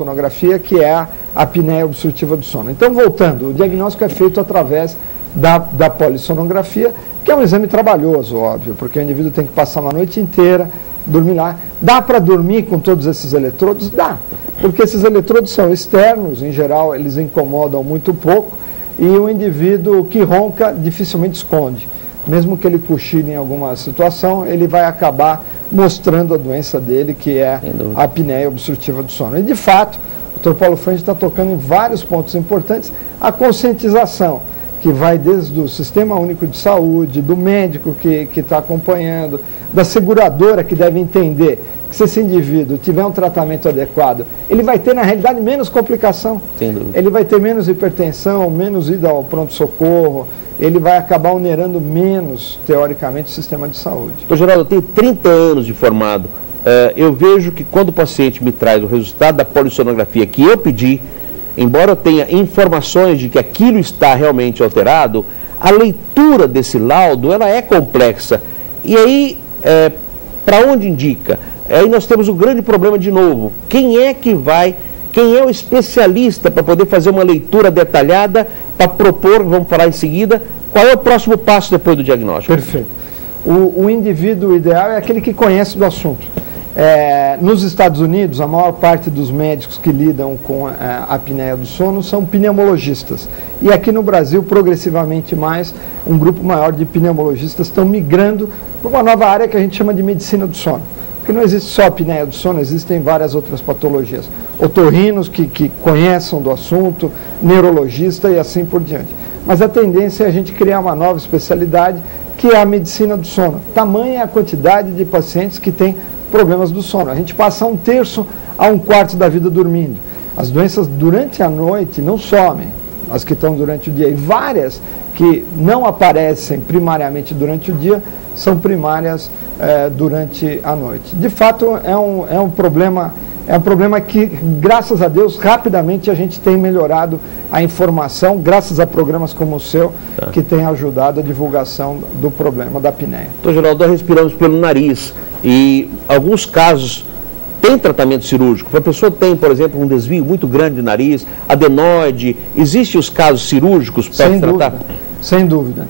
sonografia, que é a apneia obstrutiva do sono. Então, voltando, o diagnóstico é feito através da polissonografia, que é um exame trabalhoso, óbvio, porque o indivíduo tem que passar uma noite inteira, dormir lá. Dá para dormir com todos esses eletrodos? Dá, porque esses eletrodos são externos, em geral eles incomodam muito pouco, e o indivíduo que ronca dificilmente esconde. Mesmo que ele cochile em alguma situação, ele vai acabar mostrando a doença dele, que é a apneia obstrutiva do sono. E, de fato, o Dr. Paulo Frange está tocando em vários pontos importantes. A conscientização, que vai desde o Sistema Único de Saúde, do médico que está acompanhando, da seguradora, que deve entender que se esse indivíduo tiver um tratamento adequado, ele vai ter, na realidade, menos complicação. Ele vai ter menos hipertensão, menos ida ao pronto-socorro, ele vai acabar onerando menos, teoricamente, o sistema de saúde. Doutor Geraldo, eu tenho 30 anos de formado. Eu vejo que quando o paciente me traz o resultado da polissonografia que eu pedi, embora eu tenha informações de que aquilo está realmente alterado, a leitura desse laudo, ela é complexa. E aí, para onde indica? Aí nós temos o grande problema de novo. Quem é o especialista para poder fazer uma leitura detalhada, para propor, vamos falar em seguida, qual é o próximo passo depois do diagnóstico? Perfeito. O indivíduo ideal é aquele que conhece do assunto. Nos Estados Unidos, a maior parte dos médicos que lidam com a apneia do sono são pneumologistas. E aqui no Brasil, progressivamente mais, um grupo maior de pneumologistas estão migrando para uma nova área que a gente chama de medicina do sono. Porque não existe só a apneia do sono, existem várias outras patologias. Otorrinos que conheçam do assunto, neurologista e assim por diante. Mas a tendência é a gente criar uma nova especialidade, que é a medicina do sono. Tamanha a quantidade de pacientes que têm problemas do sono. A gente passa 1/3 a 1/4 da vida dormindo. As doenças durante a noite não somem, as que estão durante o dia. E várias que não aparecem primariamente durante o dia, são primárias durante a noite. De fato, é um problema que, graças a Deus, rapidamente a gente tem melhorado a informação, graças a programas como o seu, que tem ajudado a divulgação do problema da apneia. Doutor Geraldo, nós respiramos pelo nariz e alguns casos tem tratamento cirúrgico. A pessoa tem, por exemplo, um desvio muito grande de nariz, adenoide, existem os casos cirúrgicos para tratar? Sem dúvida.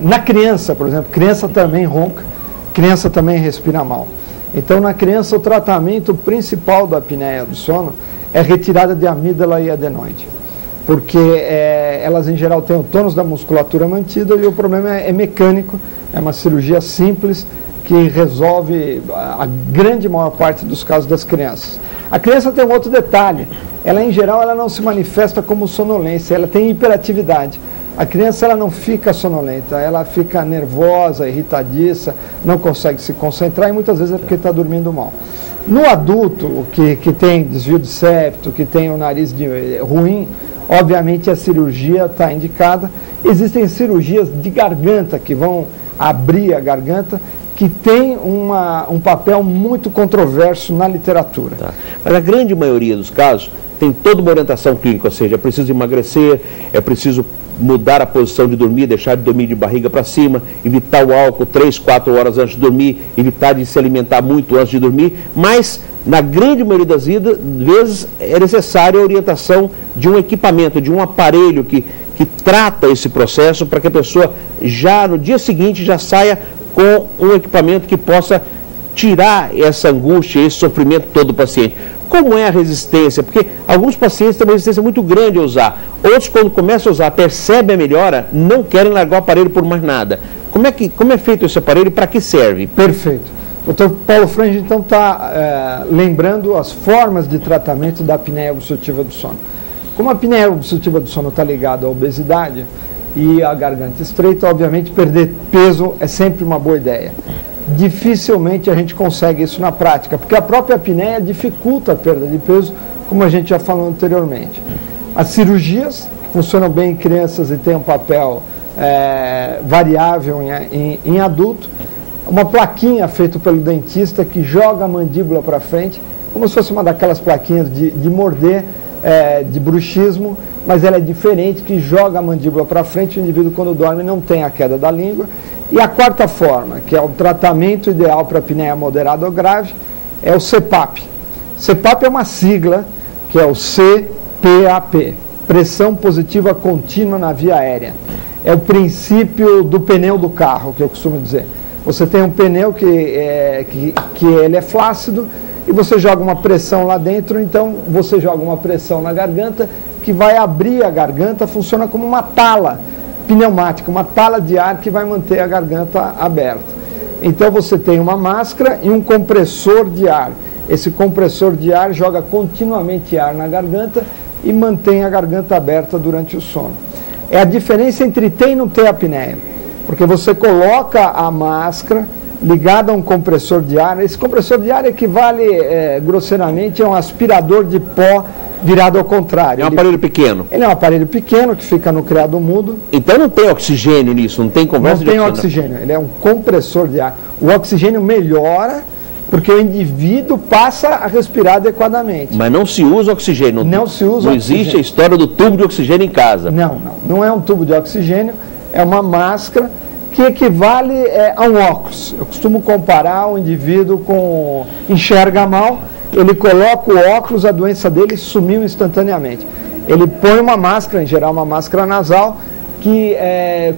Na criança, por exemplo, criança também ronca, criança também respira mal. Então, na criança, o tratamento principal da apneia do sono é retirada de amígdala e adenoide, porque elas, em geral, têm o tônus da musculatura mantido e o problema é mecânico, é uma cirurgia simples que resolve a grande maior parte dos casos das crianças. A criança tem um outro detalhe, ela, em geral, ela não se manifesta como sonolência, ela tem hiperatividade. A criança ela não fica sonolenta, ela fica nervosa, irritadiça, não consegue se concentrar e muitas vezes é porque está dormindo mal. No adulto, que tem desvio de septo, que tem o nariz ruim, obviamente a cirurgia está indicada. Existem cirurgias de garganta que vão abrir a garganta, que tem um papel muito controverso na literatura. Mas a grande maioria dos casos tem toda uma orientação clínica, ou seja, é preciso emagrecer, é preciso mudar a posição de dormir, deixar de dormir de barriga para cima, evitar o álcool 3, 4 horas antes de dormir, evitar de se alimentar muito antes de dormir, mas na grande maioria das vezes é necessária a orientação de um equipamento, de um aparelho que trata esse processo para que a pessoa já no dia seguinte já saia com um equipamento que possa tirar essa angústia, esse sofrimento todo do paciente. Como é a resistência? Porque alguns pacientes têm uma resistência muito grande a usar. Outros, quando começam a usar, percebem a melhora, não querem largar o aparelho por mais nada. Como é feito esse aparelho e para que serve? Perfeito. O Dr. Paulo Frange, então, está lembrando as formas de tratamento da apneia obstrutiva do sono. Como a apneia obstrutiva do sono está ligada à obesidade e à garganta estreita, obviamente, perder peso é sempre uma boa ideia. Dificilmente a gente consegue isso na prática, porque a própria apneia dificulta a perda de peso, como a gente já falou anteriormente. As cirurgias, que funcionam bem em crianças e têm um papel variável em adulto, uma plaquinha feita pelo dentista que joga a mandíbula para frente, como se fosse uma daquelas plaquinhas de morder, de bruxismo, mas ela é diferente, que joga a mandíbula para frente, o indivíduo quando dorme não tem a queda da língua. E a quarta forma, que é o tratamento ideal para apneia moderada ou grave, é o CPAP. CPAP é uma sigla que é o CPAP, pressão positiva contínua na via aérea. É o princípio do pneu do carro, que eu costumo dizer. Você tem um pneu que ele é flácido e você joga uma pressão lá dentro, então você joga uma pressão na garganta que vai abrir a garganta, funciona como uma tala pneumática, uma tala de ar que vai manter a garganta aberta. Então você tem uma máscara e um compressor de ar. Esse compressor de ar joga continuamente ar na garganta e mantém a garganta aberta durante o sono. É a diferença entre ter e não ter apneia, porque você coloca a máscara ligada a um compressor de ar. Esse compressor de ar equivale grosseiramente a um aspirador de pó virado ao contrário. É um aparelho pequeno. Ele é um aparelho pequeno que fica no criado mudo. Então não tem oxigênio nisso, não tem conversa de oxigênio. Não tem oxigênio, ele é um compressor de ar. O oxigênio melhora porque o indivíduo passa a respirar adequadamente. Mas não se usa oxigênio. Não se usa oxigênio. Não existe a história do tubo de oxigênio em casa. Não é um tubo de oxigênio, é uma máscara que equivale a um óculos. Eu costumo comparar o indivíduo com enxerga mal, ele coloca o óculos, a doença dele sumiu instantaneamente. Ele põe uma máscara, em geral uma máscara nasal, que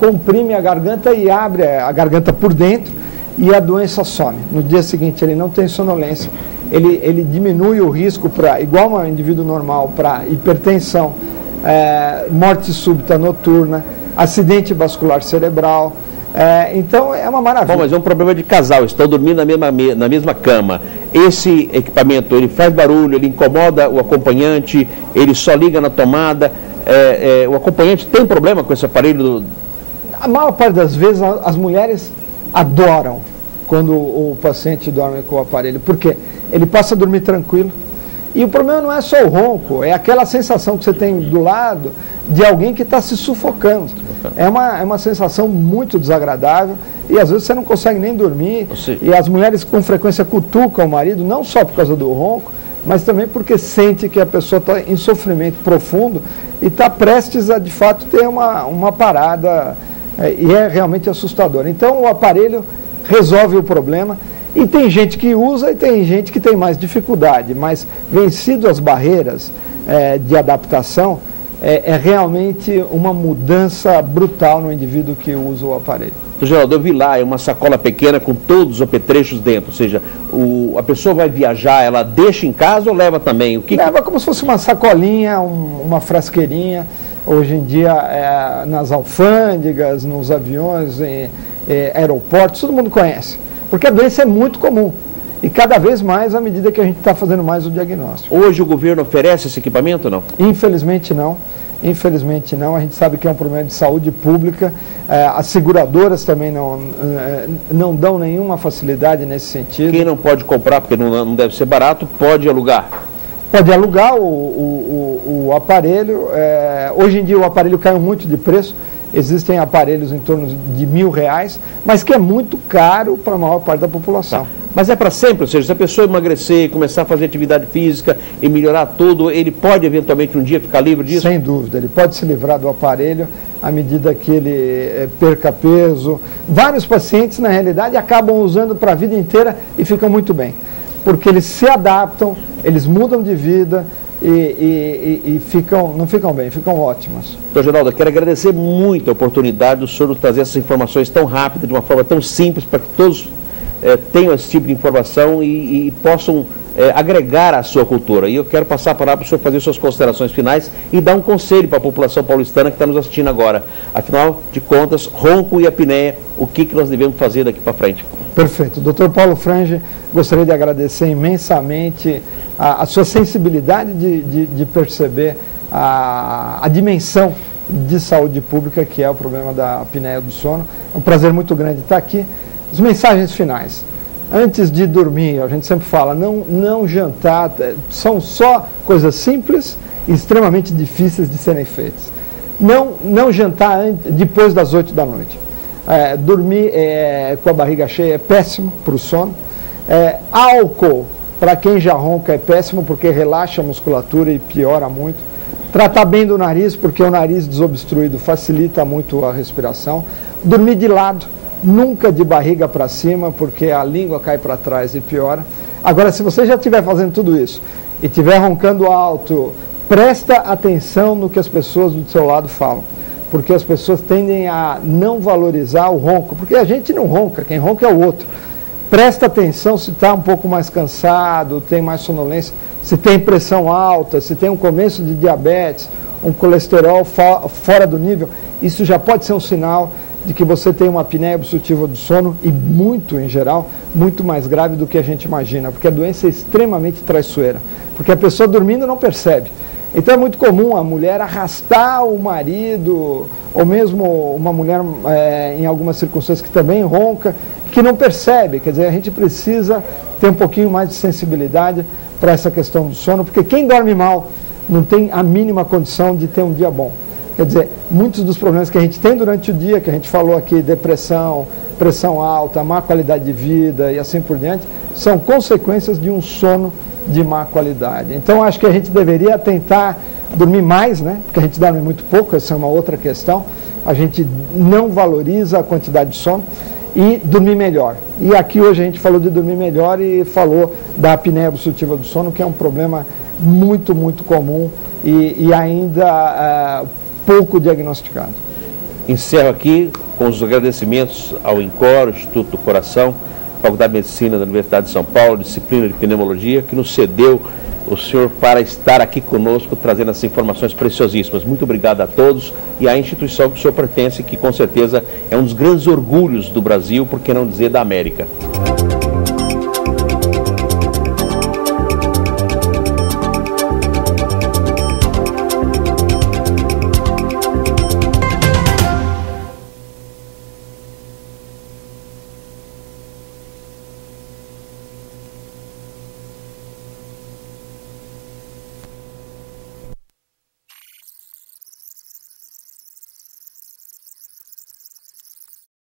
comprime a garganta e abre a garganta por dentro e a doença some. No dia seguinte ele não tem sonolência, ele diminui o risco, igual um indivíduo normal, para hipertensão, morte súbita noturna, acidente vascular cerebral. Então é uma maravilha. Bom, mas é um problema de casal, estão dormindo na mesma cama. Esse equipamento, ele faz barulho, ele incomoda o acompanhante, ele só liga na tomada. O acompanhante tem problema com esse aparelho? A maior parte das vezes as mulheres adoram quando o paciente dorme com o aparelho, porque ele passa a dormir tranquilo. E o problema não é só o ronco, é aquela sensação que você tem do lado de alguém que está se sufocando. É uma sensação muito desagradável e às vezes você não consegue nem dormir. E as mulheres com frequência cutucam o marido, não só por causa do ronco, mas também porque sente que a pessoa está em sofrimento profundo e está prestes a, de fato, ter uma parada, e é realmente assustador. Então o aparelho resolve o problema. E tem gente que usa e tem gente que tem mais dificuldade, mas vencido as barreiras de adaptação, é realmente uma mudança brutal no indivíduo que usa o aparelho. Geraldo, eu vi lá, é uma sacola pequena com todos os apetrechos dentro, ou seja, a pessoa vai viajar, ela deixa em casa ou leva também? Leva como se fosse uma sacolinha, uma frasqueirinha, hoje em dia nas alfândegas, nos aviões, em aeroportos, todo mundo conhece. Porque a doença é muito comum e cada vez mais à medida que a gente está fazendo mais o diagnóstico. Hoje o governo oferece esse equipamento ou não? Infelizmente não. Infelizmente não. A gente sabe que é um problema de saúde pública. As seguradoras também não dão nenhuma facilidade nesse sentido. Quem não pode comprar, porque não deve ser barato, pode alugar? Pode alugar o aparelho. Hoje em dia o aparelho caiu muito de preço. Existem aparelhos em torno de R$1.000, mas que é muito caro para a maior parte da população. Tá. Mas é para sempre, ou seja, se a pessoa emagrecer, começar a fazer atividade física e melhorar tudo, ele pode eventualmente um dia ficar livre disso? Sem dúvida, ele pode se livrar do aparelho à medida que ele perca peso. Vários pacientes, na realidade, acabam usando para a vida inteira e ficam muito bem, porque eles se adaptam, eles mudam de vida, e não ficam bem, ficam ótimos. Doutor Geraldo, eu quero agradecer muito a oportunidade do senhor trazer essas informações tão rápidas, de uma forma tão simples, para que todos tenham esse tipo de informação e possam agregar à sua cultura. E eu quero passar a palavra para o senhor fazer suas considerações finais e dar um conselho para a população paulistana que está nos assistindo agora. Afinal de contas, ronco e apneia, o que nós devemos fazer daqui para frente? Perfeito. Dr. Paulo Frange, gostaria de agradecer imensamente a sua sensibilidade de perceber a dimensão de saúde pública que é o problema da apneia do sono. É um prazer muito grande estar aqui. As mensagens finais. Antes de dormir, a gente sempre fala, não jantar, são só coisas simples e extremamente difíceis de serem feitas. Não jantar depois das 8 da noite. Dormir com a barriga cheia é péssimo para o sono. Álcool, para quem já ronca, é péssimo porque relaxa a musculatura e piora muito. Tratar bem do nariz, porque o nariz desobstruído facilita muito a respiração. Dormir de lado, nunca de barriga para cima, porque a língua cai para trás e piora. Agora, se você já estiver fazendo tudo isso e estiver roncando alto, presta atenção no que as pessoas do seu lado falam, porque as pessoas tendem a não valorizar o ronco, porque a gente não ronca, quem ronca é o outro. Presta atenção se está um pouco mais cansado, tem mais sonolência, se tem pressão alta, se tem um começo de diabetes, um colesterol fora do nível. Isso já pode ser um sinal de que você tem uma apneia obstrutiva do sono e muito, em geral, muito mais grave do que a gente imagina, porque a doença é extremamente traiçoeira, porque a pessoa dormindo não percebe. Então é muito comum a mulher arrastar o marido, ou mesmo uma mulher em algumas circunstâncias que também ronca, que não percebe. Quer dizer, a gente precisa ter um pouquinho mais de sensibilidade para essa questão do sono, porque quem dorme mal não tem a mínima condição de ter um dia bom. Quer dizer, muitos dos problemas que a gente tem durante o dia, que a gente falou aqui, depressão, pressão alta, má qualidade de vida e assim por diante, são consequências de um sono de má qualidade. Então, acho que a gente deveria tentar dormir mais, né? Porque a gente dorme muito pouco, essa é uma outra questão. A gente não valoriza a quantidade de sono e dormir melhor. E aqui hoje a gente falou de dormir melhor e falou da apneia obstrutiva do sono, que é um problema muito, muito comum e ainda pouco diagnosticado. Encerro aqui com os agradecimentos ao INCOR, Instituto do Coração, Faculdade de Medicina da Universidade de São Paulo, disciplina de pneumologia, que nos cedeu o senhor para estar aqui conosco, trazendo essas informações preciosíssimas. Muito obrigado a todos e à instituição que o senhor pertence, que com certeza é um dos grandes orgulhos do Brasil, por que não dizer da América.